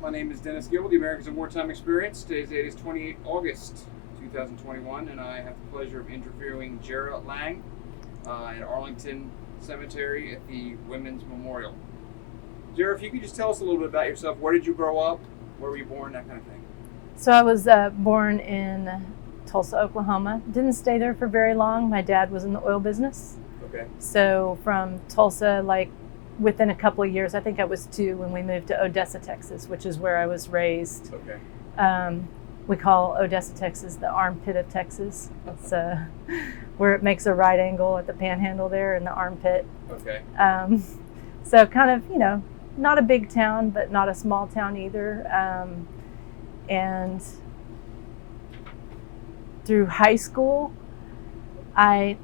My name is Dennis Gill, the Americans of Wartime Experience. Today's date is 28 August 2021, and I have the pleasure of interviewing Jara Lang at Arlington Cemetery at the Women's Memorial. Jara, if you could just tell us a little bit about yourself. Where did you grow up? Where were you born? That kind of thing. So I was born in Tulsa, Oklahoma. Didn't stay there for very long. My dad was in the oil business. Okay. So from Tulsa, like within a couple of years, I think I was 2 when we moved to Odessa, Texas, which is where I was raised. Okay. We call Odessa, Texas, the armpit of Texas. It's where it makes a right angle at the panhandle there in the armpit. Okay. So kind of, not a big town, but not a small town either. And through high school, I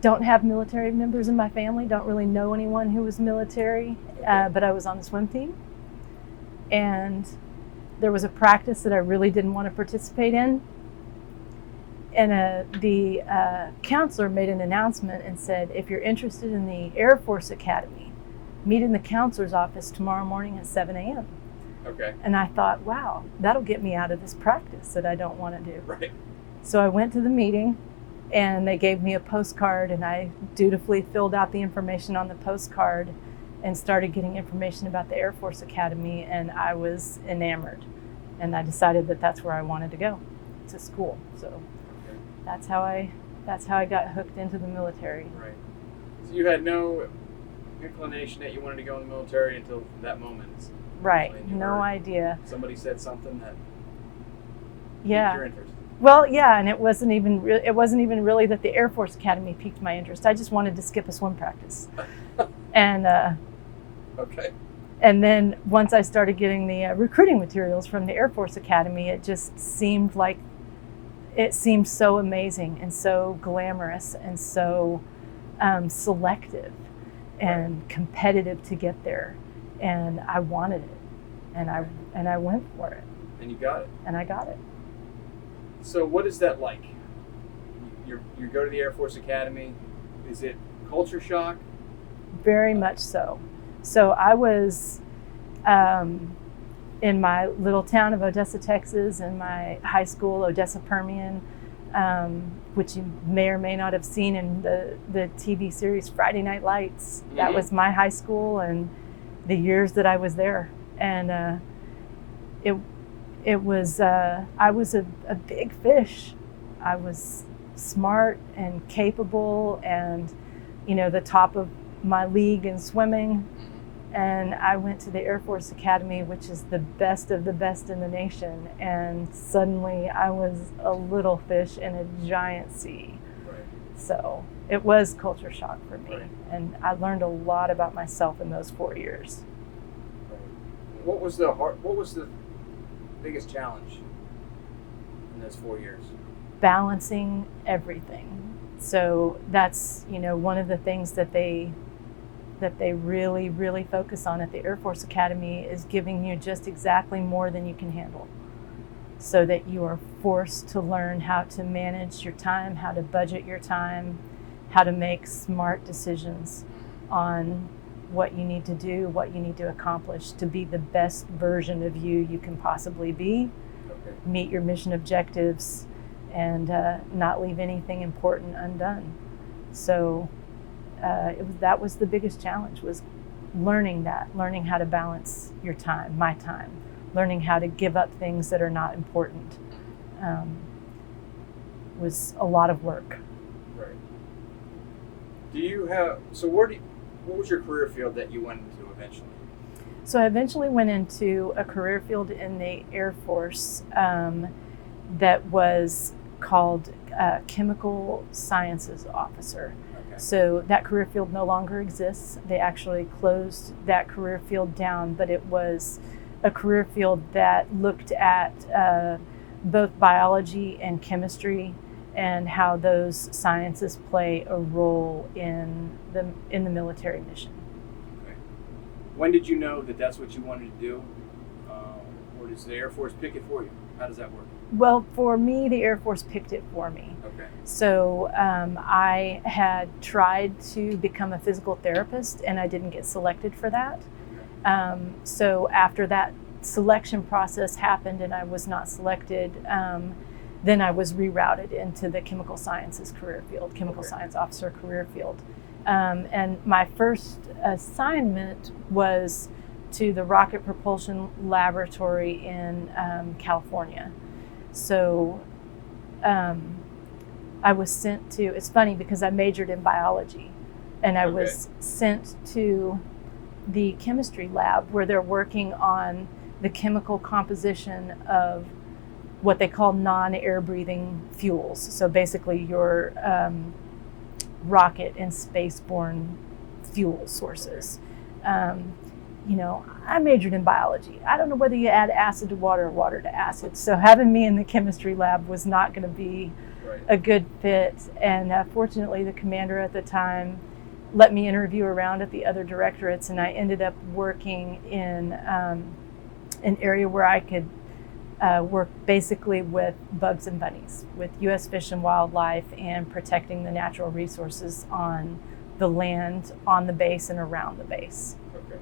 don't have military members in my family, don't really know anyone who was military, but I was on the swim team. And there was a practice that I really didn't want to participate in. And the counselor made an announcement and said, if you're interested in the Air Force Academy, meet in the counselor's office tomorrow morning at 7 a.m. Okay. And I thought, wow, that'll get me out of this practice that I don't want to do. Right. So I went to the meeting and they gave me a postcard and I dutifully filled out the information on the postcard and started getting information about the Air Force Academy, and I was enamored. And I decided that that's where I wanted to go, to school. So Okay. that's how I got hooked into the military. Right. So you had no inclination that you wanted to go in the military until that moment. Right, And you no heard idea. Somebody said something that Yeah. piqued your interest. Well, yeah, and it wasn't even really that the Air Force Academy piqued my interest. I just wanted to skip a swim practice. And Okay. and then once I started getting the recruiting materials from the Air Force Academy, it just seemed so amazing and so glamorous and so selective and competitive to get there. And I wanted it, and I went for it, And you got it. and I got it. So what is that like? You go to the Air Force Academy. Is it culture shock? Very much so. So I was in my little town of Odessa, Texas, in my high school, Odessa Permian, which you may or may not have seen in the TV series Friday Night Lights. Mm-hmm. That was my high school and the years that I was there. And it was I was a big fish. I was smart and capable and the top of my league in swimming, and I went to the Air Force Academy, which is the best of the best in the nation, and suddenly I was a little fish in a giant sea. Right. So it was culture shock for me. Right. And I learned a lot about myself in those 4 years. Right. What was the biggest challenge in those 4 years? Balancing everything. So that's one of the things that they really, really focus on at the Air Force Academy is giving you just exactly more than you can handle, so that you are forced to learn how to manage your time, how to budget your time, how to make smart decisions on what you need to do, what you need to accomplish to be the best version of you can possibly be, Okay. meet your mission objectives, and not leave anything important undone. So that was the biggest challenge, was learning how to balance your time, my time, learning how to give up things that are not important. Was a lot of work. Right. What was your career field that you went into eventually? So I eventually went into a career field in the Air Force that was called Chemical Sciences Officer. Okay. So that career field no longer exists. They actually closed that career field down, but it was a career field that looked at both biology and chemistry and how those sciences play a role in the military mission. Okay. When did you know that that's what you wanted to do? Or does the Air Force pick it for you? How does that work? Well, for me, the Air Force picked it for me. Okay. So I had tried to become a physical therapist and I didn't get selected for that. So after that selection process happened and I was not selected, then I was rerouted into the chemical sciences career field, chemical science officer career field. And my first assignment was to the Rocket Propulsion Laboratory in California. So I was sent to, it's funny because I majored in biology, and I was sent to the chemistry lab where they're working on the chemical composition of what they call non-air breathing fuels. So basically your rocket and spaceborne fuel sources. You know, I majored in biology. I don't know whether you add acid to water or water to acid. So having me in the chemistry lab was not going to be a good fit. And fortunately, the commander at the time let me interview around at the other directorates, and I ended up working in an area where I could work basically with bugs and bunnies, with U.S. Fish and Wildlife, and protecting the natural resources on the land, on the base, and around the base. Okay.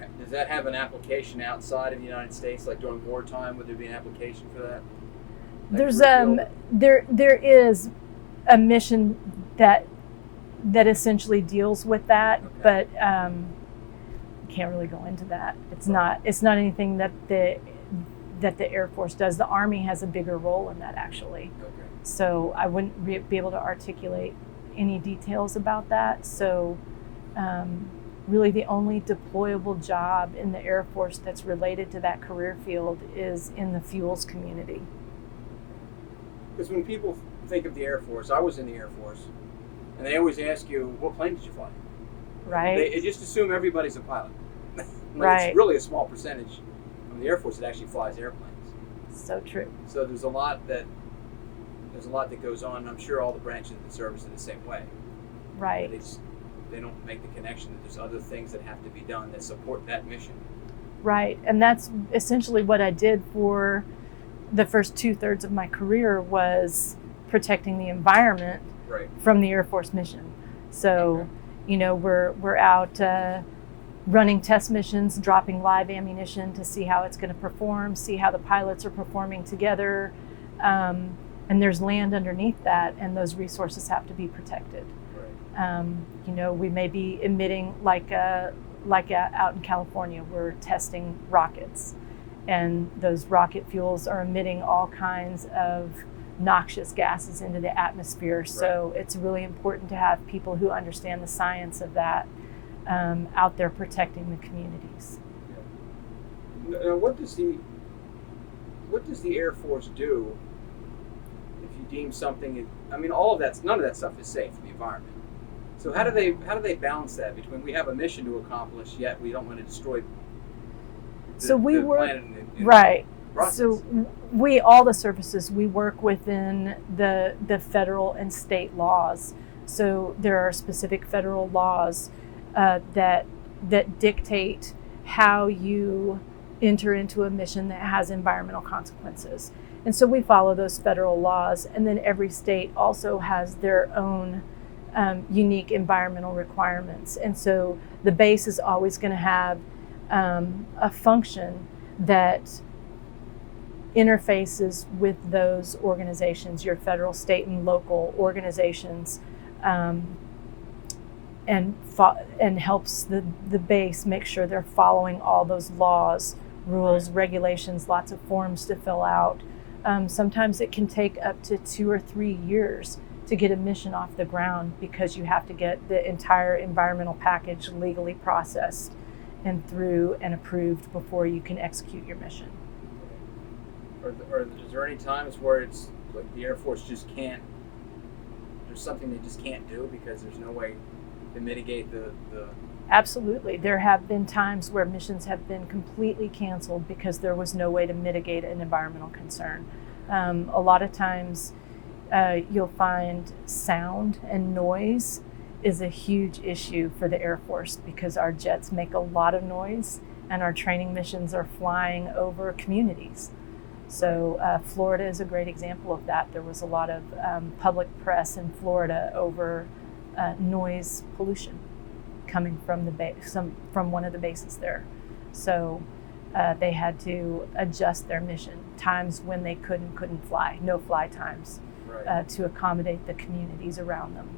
And does that have an application outside of the United States, like during wartime? Would there be an application for that? There is a mission that essentially deals with that, but can't really go into that. It's not anything that the Air Force does. The Army has a bigger role in that, actually. Okay. So I wouldn't be able to articulate any details about that. So really the only deployable job in the Air Force that's related to that career field is in the fuels community. Because when people think of the Air Force, I was in the Air Force, and they always ask you, what plane did you fly? Right. They just assume everybody's a pilot. Right. It's really a small percentage of the Air Force that actually flies airplanes. So true. So there's a lot that goes on. I'm sure all the branches of the service are the same way. Right. They don't make the connection that there's other things that have to be done that support that mission. Right. And that's essentially what I did for the first 2/3 of my career, was protecting the environment from the Air Force mission. So, you know, we're out running test missions, dropping live ammunition to see how it's going to perform, see how the pilots are performing together. And there's land underneath that, and those resources have to be protected. You know, we may be emitting like out in California, we're testing rockets, and those rocket fuels are emitting all kinds of noxious gases into the atmosphere. So it's really important to have people who understand the science of that out there protecting the communities. Now, what does the Air Force do if you deem something? I mean, none of that stuff is safe for the environment. So how do they balance that between, we have a mission to accomplish, yet we don't want to destroy the planet in right. process? So all the services, we work within the federal and state laws. So there are specific federal laws that dictate how you enter into a mission that has environmental consequences. And so we follow those federal laws, and then every state also has their own unique environmental requirements. And so the base is always going to have a function that interfaces with those organizations, your federal, state, and local organizations, and helps the base make sure they're following all those laws, rules, regulations, lots of forms to fill out. Sometimes it can take up to 2 or 3 years to get a mission off the ground, because you have to get the entire environmental package legally processed and through and approved before you can execute your mission. Or is there any times where it's like the Air Force just can't, there's something they just can't do because there's no way to mitigate the... Absolutely. There have been times where missions have been completely canceled because there was no way to mitigate an environmental concern. A lot of times you'll find sound and noise is a huge issue for the Air Force, because our jets make a lot of noise and our training missions are flying over communities. So Florida is a great example of that. There was a lot of public press in Florida over noise pollution, coming from the base, from one of the bases there. So they had to adjust their mission times when they couldn't fly, no fly times, Right. to accommodate the communities around them.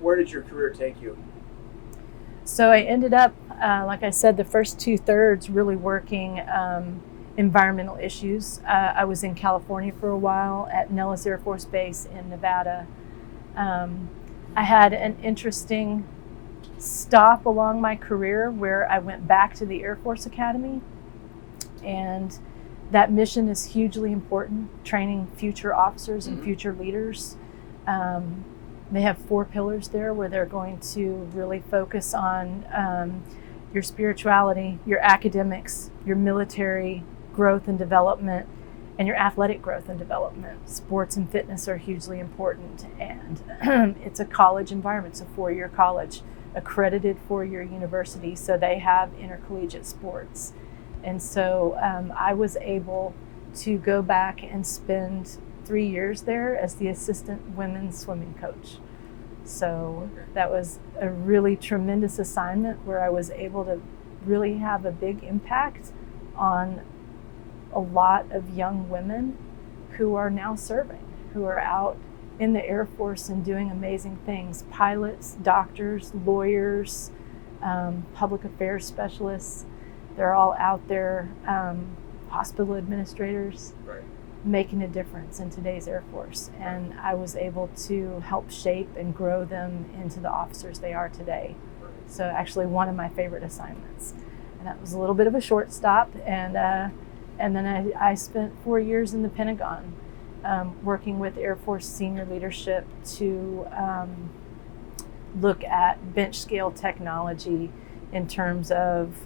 Where did your career take you? So I ended up, like I said, the first 2/3 really working environmental issues. I was in California for a while at Nellis Air Force Base in Nevada. I had an interesting stop along my career where I went back to the Air Force Academy, and that mission is hugely important, training future officers and future leaders. They have 4 pillars there where they're going to really focus on your spirituality, your academics, your military growth and development, and your athletic growth and development. Sports and fitness are hugely important, and it's a college environment. It's a 4-year college, accredited 4-year university, so they have intercollegiate sports. And so I was able to go back and spend 3 years there as the assistant women's swimming coach. So that was a really tremendous assignment where I was able to really have a big impact on a lot of young women who are now serving, who are out in the Air Force and doing amazing things. Pilots, doctors, lawyers, public affairs specialists, they're all out there, hospital administrators, Right. making a difference in today's Air Force. And I was able to help shape and grow them into the officers they are today. So actually one of my favorite assignments. And that was a little bit of a short stop. And then I spent 4 years in the Pentagon, working with Air Force senior leadership to look at bench scale technology in terms of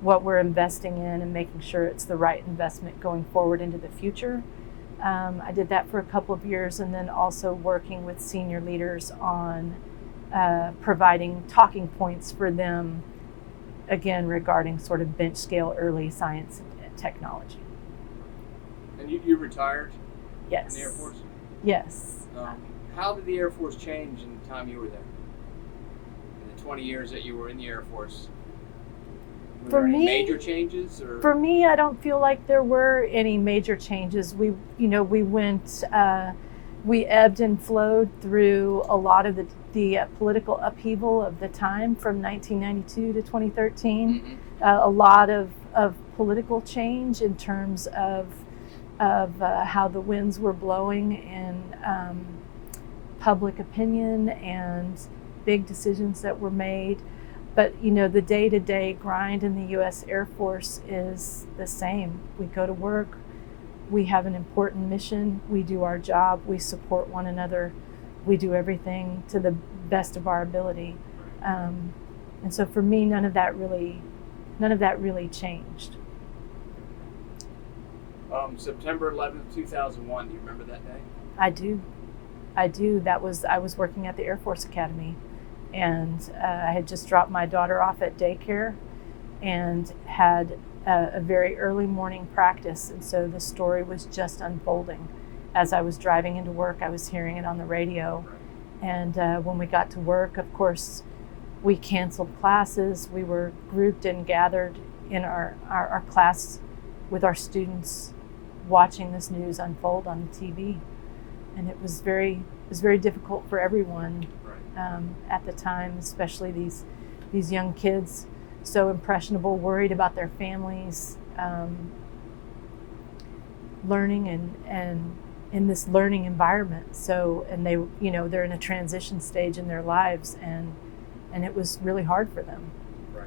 what we're investing in and making sure it's the right investment going forward into the future. I did that for a couple of years, and then also working with senior leaders on providing talking points for them, again, regarding sort of bench scale early science and technology. And you retired Yes. in the Air Force? Yes. How did the Air Force change in the time you were there? In the 20 years that you were in the Air Force? Were For there any me- major changes? Or? For me, I don't feel like there were any major changes. We went, we ebbed and flowed through a lot of the political upheaval of the time from 1992 to 2013. A lot of political change in terms of how the winds were blowing in public opinion and big decisions that were made. But the day-to-day grind in the U.S. Air Force is the same. We go to work, we have an important mission, we do our job, we support one another, we do everything to the best of our ability. And so for me, none of that really changed. September 11th, 2001. Do you remember that day? I do. I was working at the Air Force Academy, and I had just dropped my daughter off at daycare and had a very early morning practice. And so the story was just unfolding. As I was driving into work, I was hearing it on the radio. And when we got to work, of course, we canceled classes. We were grouped and gathered in our class with our students, watching this news unfold on the TV. And it was very difficult for everyone at the time, especially these young kids, so impressionable, worried about their families, learning and in this learning environment. So, and they're in a transition stage in their lives, and it was really hard for them. Right.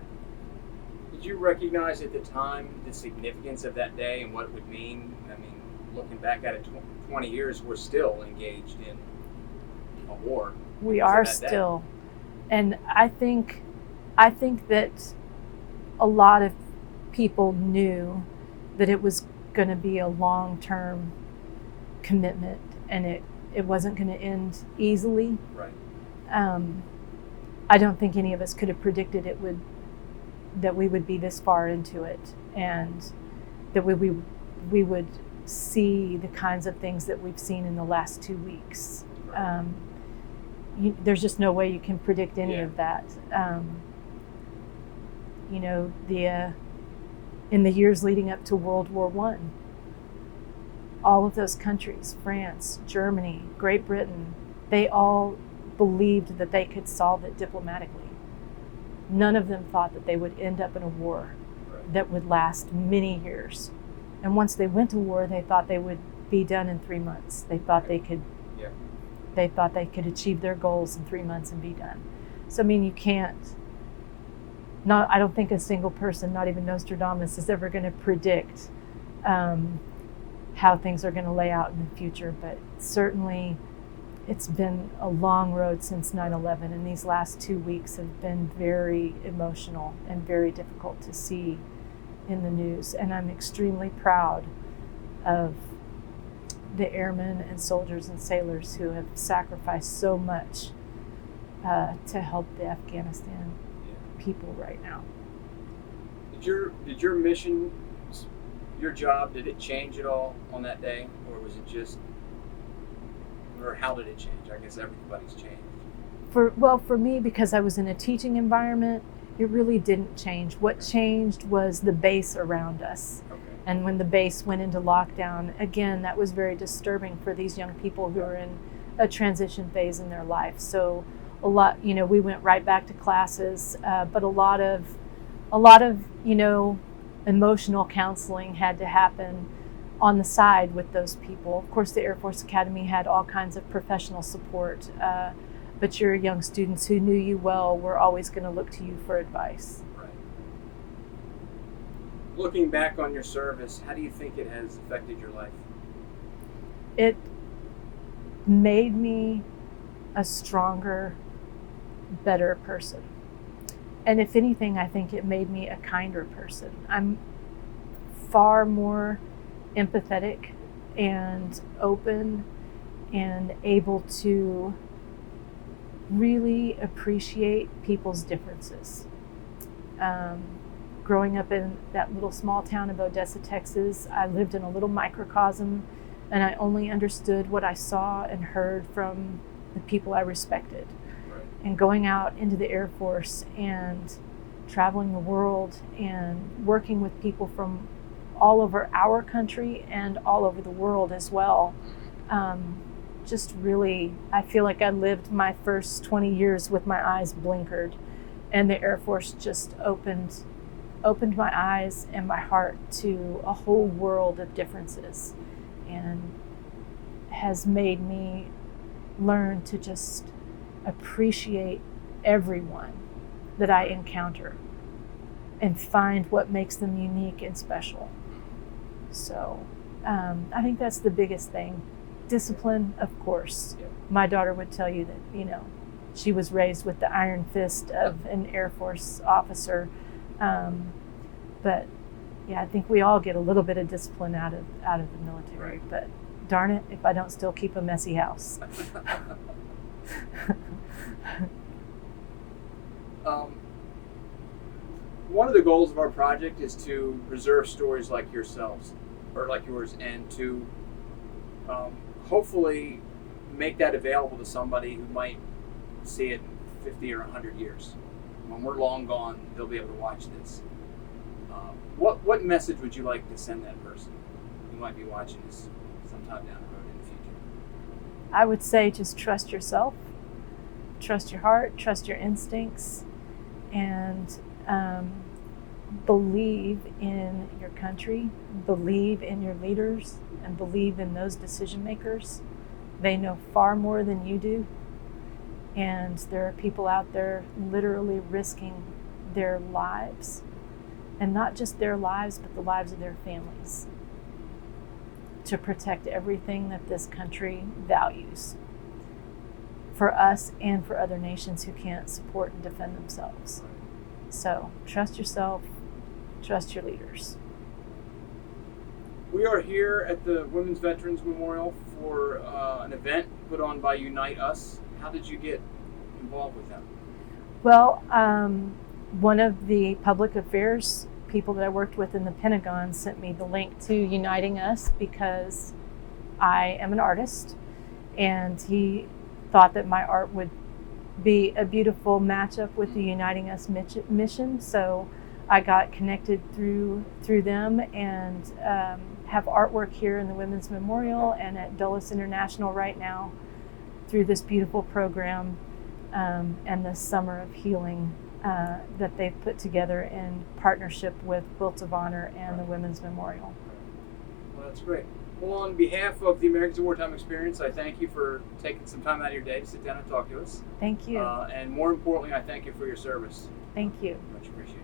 Did you recognize at the time the significance of that day and what it would mean? I mean, looking back at it, 20 years, we're still engaged in a war. We are still. And I think that a lot of people knew that it was going to be a long-term commitment, and it wasn't going to end easily. Right. I don't think any of us could have predicted that we would be this far into it, and that we would see the kinds of things that we've seen in the last 2 weeks. there's just no way you can predict any Yeah. of that. In the years leading up to World War One, all of those countries, France, Germany, Great Britain, they all believed that they could solve it diplomatically. None of them thought that they would end up in a war that would last many years. And once they went to war, they thought they would be done in 3 months. They thought they could Yeah. they thought they could achieve their goals in 3 months and be done. So I mean, you can't, I don't think a single person, not even Nostradamus, is ever going to predict how things are going to lay out in the future. But certainly it's been a long road since 9/11, and these last 2 weeks have been very emotional and very difficult to see in the news. And I'm extremely proud of the airmen and soldiers and sailors who have sacrificed so much to help the Afghanistan people right now. Did your mission, your job, did it change at all on that day, or was it just, or how did it change? I guess everybody's changed. For me, because I was in a teaching environment, it really didn't change. What changed was the base around us. Okay. And when the base went into lockdown, again, that was very disturbing for these young people who are in a transition phase in their life. So we went right back to classes, but a lot of emotional counseling had to happen on the side with those people. Of course, the Air Force Academy had all kinds of professional support, but your young students who knew you well were always going to look to you for advice. Right. Looking back on your service, how do you think it has affected your life? It made me a stronger, better person. And if anything, I think it made me a kinder person. I'm far more empathetic and open and able to really appreciate people's differences. Growing up in that little small town of Odessa, Texas, I lived in a little microcosm, and I only understood what I saw and heard from the people I respected. Right. And going out into the Air Force and traveling the world and working with people from all over our country and all over the world as well. Just really, I feel like I lived my first 20 years with my eyes blinkered, and the Air Force just opened my eyes and my heart to a whole world of differences, and has made me learn to just appreciate everyone that I encounter and find what makes them unique and special. So I think that's the biggest thing. Discipline, of course. Yeah. My daughter would tell you that, she was raised with the iron fist of an Air Force officer. But yeah, I think we all get a little bit of discipline out of the military. Right. But darn it, if I don't still keep a messy house. One of the goals of our project is to preserve stories like yours, and to hopefully make that available to somebody who might see it in 50 or 100 years. When we're long gone, they'll be able to watch this. What message would you like to send that person who might be watching this sometime down the road in the future? I would say just trust yourself, trust your heart, trust your instincts, and believe in your country, believe in your leaders, and believe in those decision makers. They know far more than you do, and there are people out there literally risking their lives, and not just their lives, but the lives of their families, to protect everything that this country values for us and for other nations who can't support and defend themselves. So trust yourself, trust your leaders. We are here at the Women's Veterans Memorial for an event put on by Unite Us. How did you get involved with them? Well, one of the public affairs people that I worked with in the Pentagon sent me the link to Uniting Us because I am an artist, and he thought that my art would be a beautiful matchup with the Uniting Us mission. So I got connected through them, and have artwork here in the Women's Memorial and at Dulles International right now through this beautiful program and the Summer of Healing that they've put together in partnership with Quilts of Honor and the Women's Memorial. Well, that's great. Well, on behalf of the Americans of Wartime Experience, I thank you for taking some time out of your day to sit down and talk to us. Thank you. And more importantly, I thank you for your service. Thank you. Much appreciated.